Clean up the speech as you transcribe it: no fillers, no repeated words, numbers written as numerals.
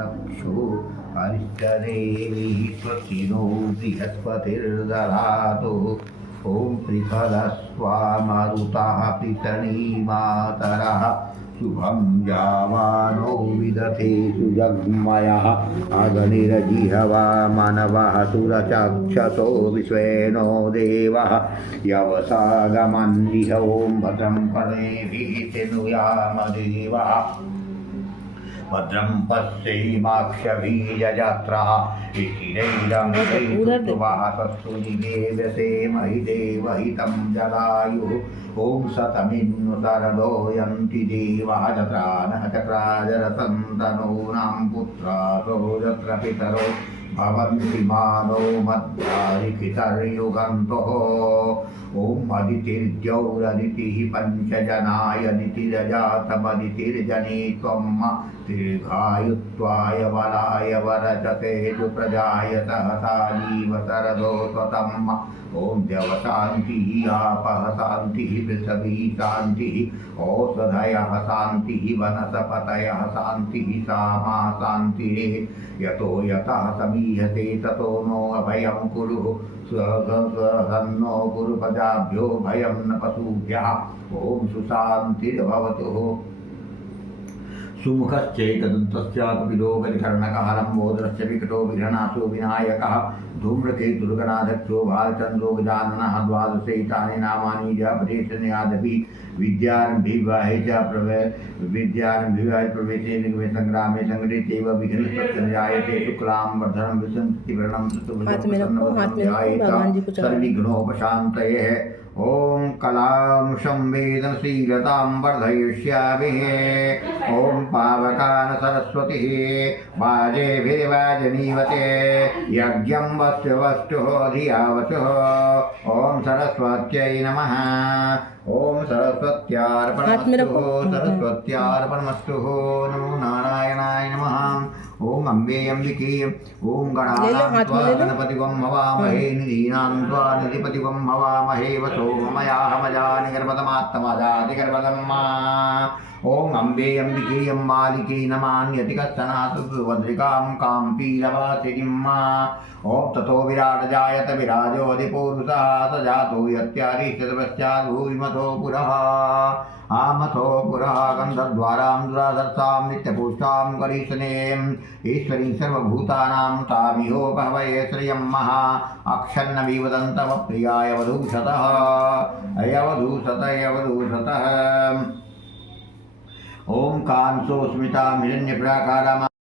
चक्षु अरिष्टदेवी स्वस्तिनो बृहस्पतिर्दधातु। ॐ त्रिफलस्वा मरुतः पितनीमातरः शुभं यावानो विदधे सुजग्मयः अग्निरजिहवा मानवः सुरचक्षसो विश्वेनो देवः यवसागमन्निह ॐ भद्रं कर्णेभिः शृणुयाम देवः भद्रं पश्येमाक्षबीजयात्राः स्थिरैरङ्गैस्तुवाहसस्तु निवेदसे महि देवहितं जलायुः। ॐ शतमिन्नुतरदो यन्ति देवाः जत्रानः चक्राजरसन्तनूनां पुत्रासो यत्र पितरो भवन्ति मानो मध्यारिखितर्युगन्तोः। ॐ अदितिर्जौरदितिः पञ्चजनायदितिरजातमदितिर्जने त्वं दीर्घायुत्वाय बलाय वरचतेषु प्रजाय सहसा जीव शरदो त्वतम्। ॐ द्यवशान्तिः आपः शान्तिः पृथिवी शान्तिः औषधयः शान्तिः वनस्पतयः शान्तिः सामा शान्तिः। यतो यतः समीहते ततो नो अभयं कुरु सन्नो कुरु प्रजाभ्यो भयं न पशुभ्यः। ॐ सुशान्तिर्भवतु। सुमुखश्चैकदन्तस्य कपिलो गलिकर्णकः लम्बोदरस्य विकटो विघ्नासो विनायकः धूम्रकेतुर्गणाध्यक्षो भालचन्द्रो गजाननः। द्वादशैतानि नामानि जपदेशनयादपि विद्यारम्भिवाहे च प्रवेशे निगमे संग्रामे संगते चैव विघ्नस्तस्य जायते। शुक्लां वर्धनं विसंस्कृतिवर्णं सर्वविघ्नोपशान्तये। ॐ कलां संवेदनशीलतां वर्धयिष्यामि। ॐ पावकान् सरस्वतीः वाजेभिर्वाजनीवते यज्ञं वस्तु वस्तुः धिया वसुः। ॐ सरस्वत्यै नमः। ॐ सरस्वत्यार्पणमस्तु नमो नारायणाय नमः। ॐ अम्बे अम्बिके। ॐ गणानां त्वा गणपतिं हवामहे निधीनां त्वा निधिपतिं हवामहे वसो ममयाहमजानिगर्भदमात्तमजातिगर्भदम्मा। ॐ अम्बे अम्बिके अम्बालिके नमान्यति कश्चनातु भद्रिकां कां पीलवासिनीम्मा। ॐ ततो विराट जायत विराजोऽधिपूरुषः स जातो यत्यारिष्टपश्चाद्भूरिमथो पुरः आमथो पुरः गन्धद्वारां दुराधर्षां नित्यपुष्टां करीशनेम् ईश्वरीं सर्वभूतानां तामिहोपहवये श्रियं महा अक्षन्नमिवदन्तमप्रियाय वधूषतः अयवधूषतः। ॐ कांसोऽस्मितां हिरण्यप्राकारां